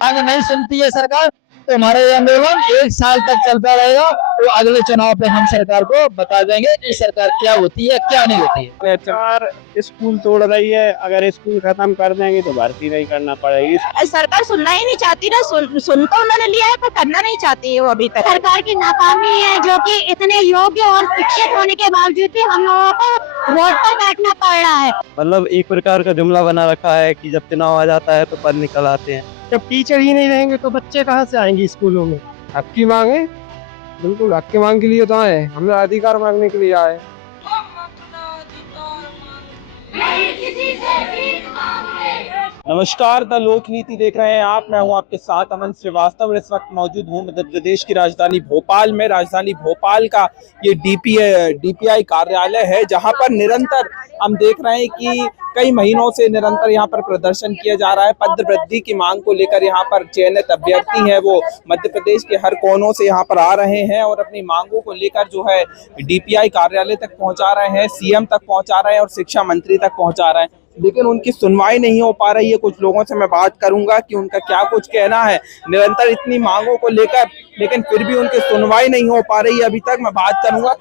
मांग नहीं सुनती है सरकार तो हमारा ये आंदोलन 1 साल तक चलता रहेगा। तो अगले चुनाव पे हम सरकार को बता देंगे कि सरकार क्या होती है क्या नहीं होती है। सरकार स्कूल तोड़ रही है, अगर स्कूल खत्म कर देंगे तो भर्ती नहीं करना पड़ेगी। सरकार सुनना ही नहीं चाहती ना, सुन तो उन्होंने लिया है पर करना नहीं चाहती है वो अभी तक। सरकार की नाकामी है जो कि इतने योग्य और शिक्षित होने के बावजूद भी हम लोगों को वोट पर बैठना पड़ रहा है। मतलब एक प्रकार का जुमला बना रखा है कि जब चुनाव आ जाता है तो पद निकल आते हैं। जब टीचर ही नहीं रहेंगे तो बच्चे कहाँ से आएंगे स्कूलों में। हक की मांग है, बिल्कुल हक की मांग के लिए तो आए, हमने अधिकार मांगने के लिए आए। नमस्कार, द लोक नीति देख रहे हैं आप। मैं हूं आपके साथ अमन श्रीवास्तव। इस वक्त मौजूद हूं मध्य प्रदेश की राजधानी भोपाल में। राजधानी भोपाल का ये डीपीआई कार्यालय है, जहां पर निरंतर हम देख रहे हैं कि कई महीनों से निरंतर यहां पर प्रदर्शन किया जा रहा है। पद वृद्धि की मांग को लेकर यहां पर चयनित अभ्यर्थी हैं वो मध्य प्रदेश के हर कोनों से यहां पर आ रहे हैं और अपनी मांगों को लेकर जो है डीपीआई कार्यालय तक पहुंचा रहे हैं, सीएम तक पहुंचा रहे हैं और शिक्षा मंत्री तक पहुंचा रहे हैं, लेकिन उनकी सुनवाई नहीं हो पा रही है। कुछ लोगों से मैं बात करूंगा कि उनका क्या कुछ कहना है निरंतर इतनी मांगों को लेकर, लेकिन फिर भी उनकी सुनवाई नहीं हो पा रही है अभी तक। मैं बात करूंगा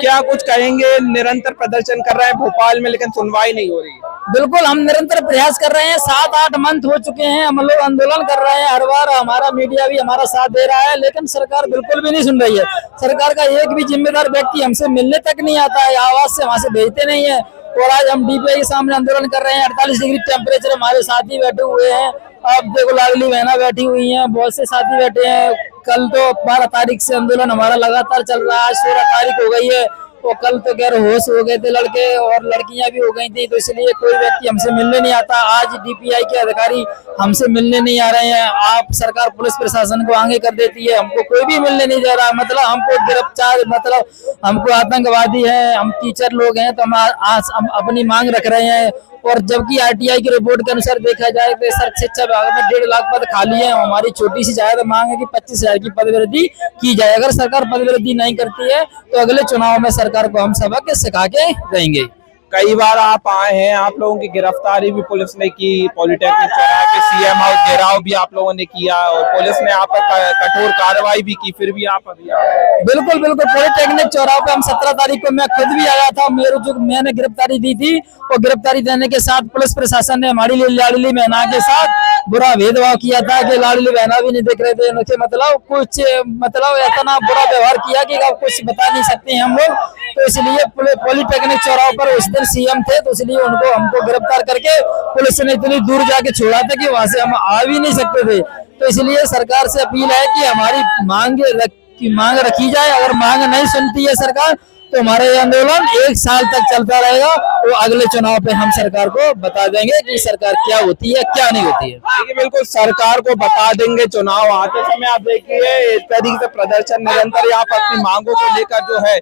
क्या कुछ कहेंगे। निरंतर प्रदर्शन कर रहे हैं भोपाल में लेकिन सुनवाई नहीं हो रही है। बिल्कुल, हम निरंतर प्रयास कर रहे हैं। 7-8 मंथ हो चुके हैं हम लोग आंदोलन कर रहे हैं। हर बार हमारा मीडिया भी हमारा साथ दे रहा है, लेकिन सरकार बिल्कुल भी नहीं सुन रही है। सरकार का एक भी जिम्मेदार व्यक्ति हमसे मिलने तक नहीं आता है, आवाज से वहां से भेजते नहीं है। और आज हम डीपीआई के सामने आंदोलन कर रहे हैं। 48 डिग्री टेम्परेचर, हमारे साथी बैठे हुए हैं। आप देखो, लाडली बहना बैठी हुई हैं, बहुत से साथी बैठे हैं। कल तो 12 तारीख से आंदोलन हमारा लगातार चल रहा है, आज 16 तारीख हो गई है। तो कल तो गैर होश हो गए थे लड़के और लड़कियां भी हो गई थी, तो इसलिए कोई व्यक्ति हमसे मिलने नहीं आता। आज डीपीआई के अधिकारी हमसे मिलने नहीं आ रहे हैं। आप सरकार पुलिस प्रशासन को आगे कर देती है, हमको कोई भी मिलने नहीं दे रहा। मतलब हमको गिरफ्तार, मतलब हमको आतंकवादी है, हम टीचर लोग हैं, तो हम अपनी मांग रख रहे हैं। और जबकि आरटीआई की रिपोर्ट के अनुसार देखा जाए तो सर शिक्षा विभाग में 1.5 लाख पद खाली है। हमारी छोटी सी ज्यादा मांग है कि 25,000 की पद वृद्धि की जाए। अगर सरकार पद वृद्धि नहीं करती है तो अगले चुनाव में सरकार को हम सबक सिखा के रहेंगे। कई बार आप आए हैं, आप लोगों की गिरफ्तारी भी पुलिस ने की, पॉलिटेक्निक चौराहे पे सीएम हाउस घेराव भी आप लोगों ने किया और पुलिस ने आप पर कठोर कार्रवाई भी की, फिर भी आप अभी आए। बिल्कुल बिल्कुल, पॉलिटेक्निक चौराहे पे हम 17 तारीख को मैं खुद भी आया था। मैंने गिरफ्तारी दी थी और गिरफ्तारी देने के साथ पुलिस प्रशासन ने हमारी लाडली बहना के साथ बुरा भेदभाव किया था कि लाडली बहना भी नहीं दिख रहे थे उनके, मतलब इतना बुरा व्यवहार किया कि अब कुछ बता नहीं सकते हम लोग। तो इसलिए पॉलिटेक्निक चौराहे पर उस दिन सीएम थे, तो इसलिए हमको गिरफ्तार करके पुलिस ने इतनी दूर जाके छोड़ा था कि वहां से हम आ भी नहीं सकते थे। तो इसलिए सरकार से अपील है कि हमारी मांग रखी जाए। अगर मांग नहीं सुनती है सरकार तो हमारा ये आंदोलन 1 साल तक चलता रहेगा। वो अगले चुनाव पे हम सरकार को बता देंगे कि सरकार क्या होती है क्या नहीं होती है। देखिए, बिल्कुल सरकार को बता देंगे। चुनाव आते समय आप देखिए इस तरीके से प्रदर्शन निरंतर यहाँ पर अपनी मांगों को लेकर जो है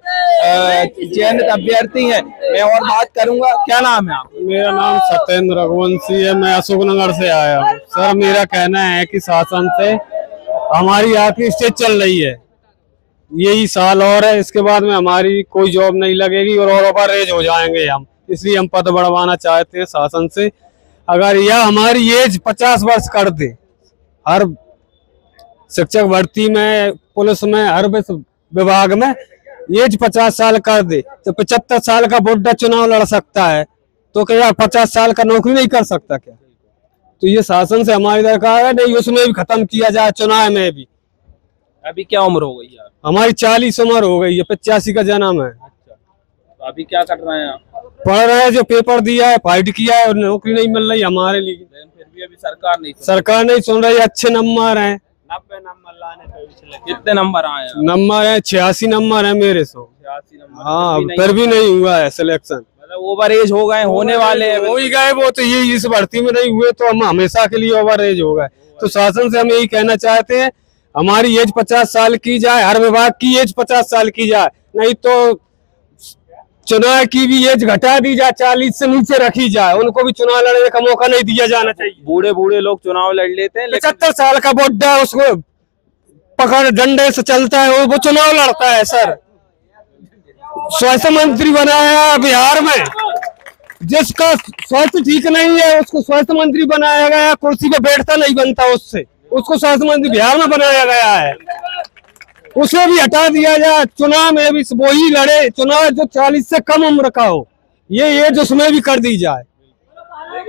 चयनित अभ्यर्थी है। मैं और बात करूंगा। क्या नाम है आप? मेरा नाम सत्येंद्र रघुवंशी है, मैं अशोकनगर से आया हूँ। सर, मेरा कहना है कि शासन से हमारी आखिरी स्टेज चल रही है, यही साल और है, इसके बाद में हमारी कोई जॉब नहीं लगेगी और ओवर एज हो जाएंगे हम। इसलिए हम पद बढ़वाना चाहते हैं शासन से। अगर यह हमारी एज 50 वर्ष कर दे, हर शिक्षक भर्ती में, पुलिस में, हर विभाग में एज 50 साल कर दे तो 75 साल का बुढ़ा चुनाव लड़ सकता है, तो क्या 50 साल का नौकरी नहीं कर सकता क्या? तो ये शासन से हमारी दरकार है, नहीं उसमें भी खत्म किया जाए, चुनाव में भी। अभी क्या उम्र हो गई है? हमारी 40 उम्र हो गई है, 85 का जन्म है। अच्छा, तो अभी क्या कर रहे हैं आप? पढ़ रहे हैं, जो पेपर दिया है, फाइट किया है और नौकरी नहीं मिल रही हमारे लिए। फिर भी अभी सरकार नहीं सुन रही। अच्छे नंबर हैं, 90 नंबर लाने थे। कितने नंबर आए हैं? नंबर है 86 नंबर है मेरे सौ। 86 नंबर? हाँ, फिर भी नहीं हुआ है सिलेक्शन। मतलब ओवर एज हो गए, होने वाले हो ही गए वो, तो ये इस भर्ती में नहीं हुए तो हम हमेशा के लिए ओवर एज हो गए। तो शासन से हम यही कहना चाहते हैं, हमारी एज 50 साल की जाए, हर विभाग की एज 50 साल की जाए, नहीं तो चुनाव की भी एज घटा दी जाए, 40 से नीचे रखी जाए। उनको भी चुनाव लड़ने का मौका नहीं दिया जाना चाहिए। बूढ़े लोग चुनाव लड़ लेते हैं, 75 साल का बुड्ढा उसको पकड़ डंडे से चलता है, वो चुनाव लड़ता है। सर, स्वास्थ्य मंत्री बनाया बिहार में, जिसका स्वास्थ्य ठीक नहीं है उसको स्वास्थ्य मंत्री बनाया गया, कुर्सी पे बैठता नहीं बनता उससे, उसको स्वास्थ्य मंत्री बिहार में बनाया गया है, उसे भी हटा दिया जाए। चुनाव में भी वही लड़े, चुनाव जो 40 से कम उम्र का हो, ये एज उसमें भी कर दी जाए।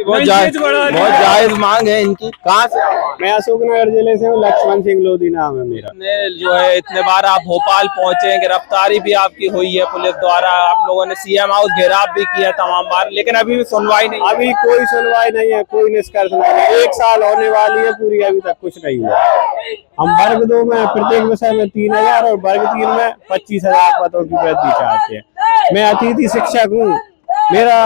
बहुत जायज मांग है इनकी। कहाँ से? मैं अशोकनगर जिले से हूँ, लक्ष्मण सिंह लोधी नाम है मेरा। जो है इतने बार आप भोपाल पहुंचे, गिरफ्तारी भी आपकी हुई है पुलिस द्वारा, आप लोगों ने सीएम हाउस घेराव भी किया तमाम बार, लेकिन अभी भी सुनवाई नहीं। अभी कोई सुनवाई नहीं है, कोई निष्कर्ष नहीं है। 1 साल होने वाली है पूरी, अभी तक कुछ नहीं हुआ। हम वर्ग 2 में प्रत्येक विषय में 3000 और वर्ग 3 में 25,000 पदों की वृद्धि चाहते हैं। मैं अतिथि शिक्षक हूँ, मेरा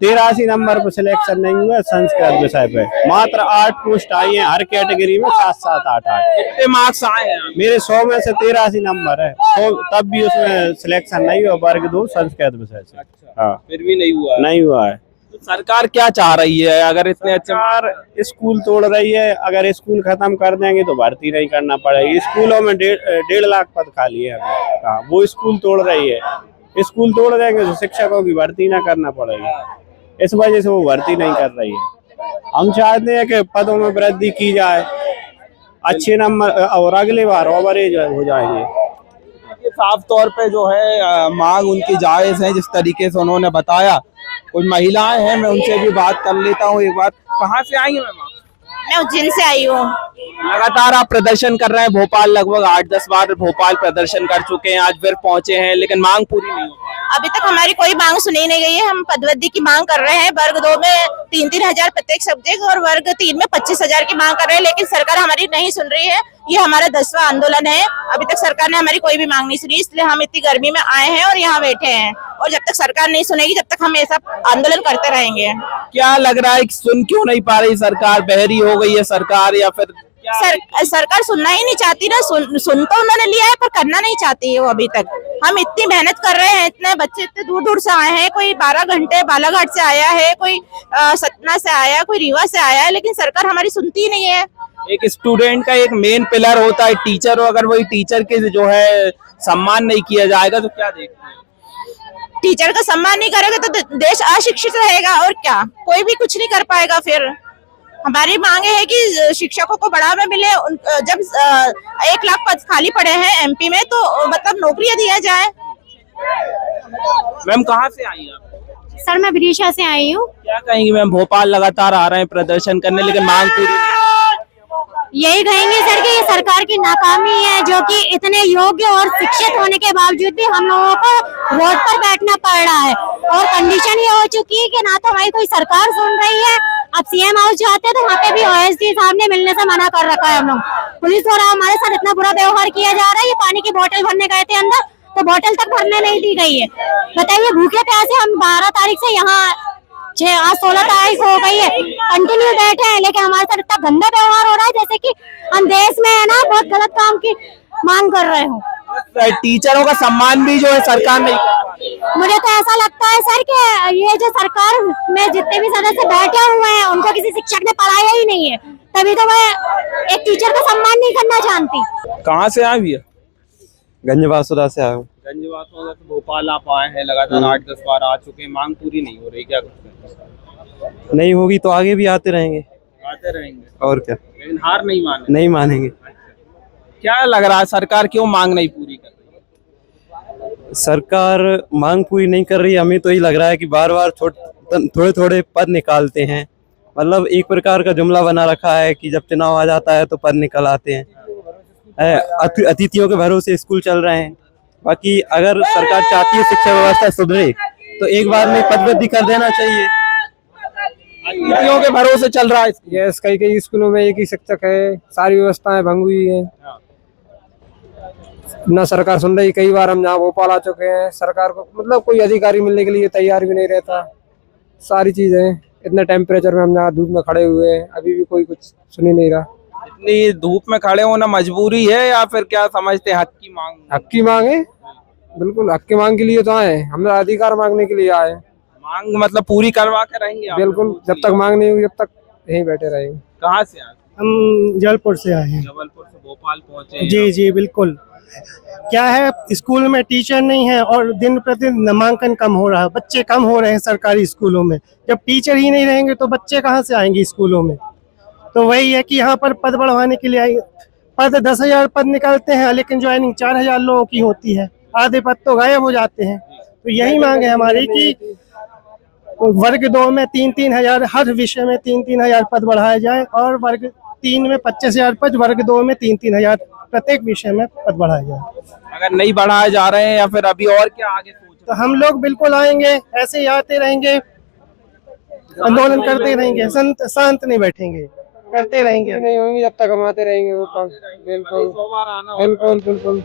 83 नंबर पर सिलेक्शन नहीं हुआ संस्कृत विषय पे। मात्र 8 पोस्ट आई हैं हर कैटेगरी में, 7, 7, 8, 8। कितने मार्क्स आए हैं? मेरे 100 में से 83 नंबर है, तो तब भी उसमें सिलेक्शन नहीं हुआ वर्ग 2 संस्कृत विषय से। हाँ, फिर भी नहीं हुआ? नहीं हुआ है। तो सरकार क्या चाह रही है? अगर इतने अच्छे सरकार स्कूल तोड़ रही है, अगर स्कूल खत्म कर देंगे तो भर्ती नहीं करना पड़ेगी। स्कूलों में 1.5 लाख पद खाली है, वो स्कूल तोड़ रही है। स्कूल तोड़ देंगे तो शिक्षकों की भर्ती ना करना पड़ेगी, इस वजह से वो भर्ती नहीं कर रही है। हम चाहते हैं कि पदों में वृद्धि की जाए, अच्छे नंबर और अगले बार ओवरेज हो जाएंगे। साफ तौर पे जो है मांग उनकी जायज है, जिस तरीके से उन्होंने बताया। कुछ महिलाएं हैं, मैं उनसे भी बात कर लेता हूँ एक बार। कहाँ से आई हैं मैम? मैं उज्जैन से आई हूँ। लगातार आप प्रदर्शन कर रहे हैं भोपाल, लगभग 8-10 बार भोपाल प्रदर्शन कर चुके हैं, आज फिर पहुंचे हैं, लेकिन मांग पूरी नहीं हो। अभी तक हमारी कोई मांग सुनी नहीं गई है। हम पदवृद्धि की मांग कर रहे हैं, वर्ग 2 में 3-3 हजार प्रत्येक सब्जेक्ट और वर्ग 3 में 25,000 की मांग कर रहे हैं, लेकिन सरकार हमारी नहीं सुन रही है। ये हमारा 10वां आंदोलन है, अभी तक सरकार ने हमारी कोई भी मांग नहीं सुनी, इसलिए हम इतनी गर्मी में आए हैं और यहाँ बैठे हैं। और जब तक सरकार नहीं सुनेगी तब तक हम ऐसा आंदोलन करते रहेंगे। क्या लग रहा है कि सुन क्यों नहीं पा रही सरकार? बहरी हो गई है सरकार या फिर सरकार सुनना ही नहीं चाहती ना। सुन तो उन्होंने लिया है पर करना नहीं चाहती है वो अभी तक। हम इतनी मेहनत कर रहे हैं, इतने बच्चे इतने दूर दूर से आए हैं, कोई 12 घंटे बालाघाट से आया है, कोई सतना से आया, कोई रीवा से आया है, लेकिन सरकार हमारी सुनती ही नहीं है। एक स्टूडेंट का एक मेन पिलर होता है टीचर, और अगर वही टीचर के जो है सम्मान नहीं किया जाएगा तो क्या देखते हैं? टीचर का सम्मान नहीं करेगा तो देश अशिक्षित रहेगा, और क्या, कोई भी कुछ नहीं कर पाएगा। फिर हमारी मांगे है कि शिक्षकों को बढ़ावा मिले। जब 1 लाख पद खाली पड़े हैं एमपी में, तो मतलब नौकरियां दिया जाए। मैम कहाँ से आई आप? सर मैं विदिशा से आई हूँ। क्या कहेंगी मैम? भोपाल लगातार आ रहे हैं प्रदर्शन करने, लेकिन मांग पूरी। यही कहेंगे सर कि ये सरकार की नाकामी है, जो कि इतने योग्य और शिक्षित होने के बावजूद भी हम लोगों को वोट पर बैठना पड़ रहा है। और कंडीशन ये हो चुकी है कि ना तो हमारी कोई सरकार सुन रही है। अब सीएम हाउस जाते हैं तो वहाँ पे भी ओएसडी साहब ने मिलने से मना कर रखा है। हम लोग पुलिस द्वारा हमारे साथ इतना बुरा व्यवहार किया जा रहा है। ये पानी की बोतल भरने गए थे अंदर, तो बोतल तक भरने नहीं दी गई है। बताइए, भूखे प्यासे हम 12 तारीख से यहाँ, आज 16 तारीख हो गई है, कंटिन्यू बैठे हैं, लेकिन हमारे साथ इतना गंदा व्यवहार हो रहा है जैसे कि हम देश में है ना बहुत गलत काम की मांग कर रहे हो। टीचरों का सम्मान भी जो है सरकार नहीं। मुझे तो ऐसा लगता है सर कि ये जो सरकार में जितने भी सदस्य बैठे हुए हैं उनको किसी शिक्षक ने पढ़ाया ही नहीं है, तभी तो वह एक टीचर का सम्मान नहीं करना जानती। कहाँ से आए भैया? गंजवासुदा से आया हूँ। गंजवासुदा से भोपाल आप आए हैं, लगातार 8-10 बार आ चुके हैं, मांग पूरी नहीं हो रही, क्या करते हैं? नहीं होगी तो आगे भी आते रहेंगे। आते रहेंगे और क्या, लेकिन हार नहीं मानेंगे? नहीं मानेंगे। क्या लग रहा है सरकार क्यों मांग नहीं पूरी कर रही? सरकार मांग पूरी नहीं कर रही, हमें तो यही लग रहा है कि बार बार थोड़े थोड़े पद निकालते हैं। मतलब एक प्रकार का जुमला बना रखा है कि जब चुनाव आ जाता है तो पद निकल आते हैं। अतिथियों के भरोसे स्कूल चल रहे हैं। बाकी अगर सरकार चाहती है शिक्षा व्यवस्था सुधरे तो एक बार में पदवृद्धि कर देना चाहिए। अतिथियों के भरोसे चल रहा है। यस, कई स्कूलों में एक ही शिक्षक है, सारी व्यवस्थाएं भंग हुई है, ना सरकार सुन रही। कई बार हम यहाँ भोपाल आ चुके हैं, सरकार को मतलब कोई अधिकारी मिलने के लिए तैयार भी नहीं रहता। सारी चीजें, इतने टेम्परेचर में हम यहाँ धूप में खड़े हुए हैं, अभी भी कोई कुछ सुन ही नहीं रहा। इतनी धूप में खड़े होना मजबूरी है या फिर क्या समझते हैं हक की मांग? हक की मांग है, बिल्कुल हक की मांग के लिए तो आए, हम अधिकार मांगने के लिए आए। मांग मतलब पूरी करवा के रहेंगे आप? बिल्कुल, जब तक मांग नहीं हुई जब तक यहीं बैठे रहेंगे। कहाँ से आए? हम जबलपुर से आए हैं। जबलपुर से भोपाल पहुंचे? जी जी बिल्कुल। क्या है, स्कूल में टीचर नहीं है और दिन प्रतिदिन नामांकन कम हो रहा है, बच्चे कम हो रहे हैं सरकारी स्कूलों में। जब टीचर ही नहीं रहेंगे तो बच्चे कहाँ से आएंगे स्कूलों में। तो वही है कि यहाँ पर पद बढ़वाने के लिए पद 10,000 पद निकालते हैं, लेकिन ज्वाइनिंग 4,000 लोगों की होती है, आधे पद तो गायब हो जाते हैं। तो यही मांग है हमारी कि वर्ग 2 में 3-3 हजार, हर विषय में 3-3 हजार पद बढ़ाए जाए, और वर्ग 3 में 25,000 पद, वर्ग 2 में 3-3 हजार प्रत्येक विषय में पद बढ़ाए जाए। अगर नहीं बढ़ाए जा रहे हैं या फिर अभी और क्या आगे सोच तो हम लोग बिल्कुल आएंगे, ऐसे ही आते रहेंगे, आंदोलन करते रहेंगे, शांत नहीं बैठेंगे, करते रहेंगे, नहीं होंगे जब तक कमाते रहेंगे वो काम। बिल्कुल बिल्कुल बिल्कुल।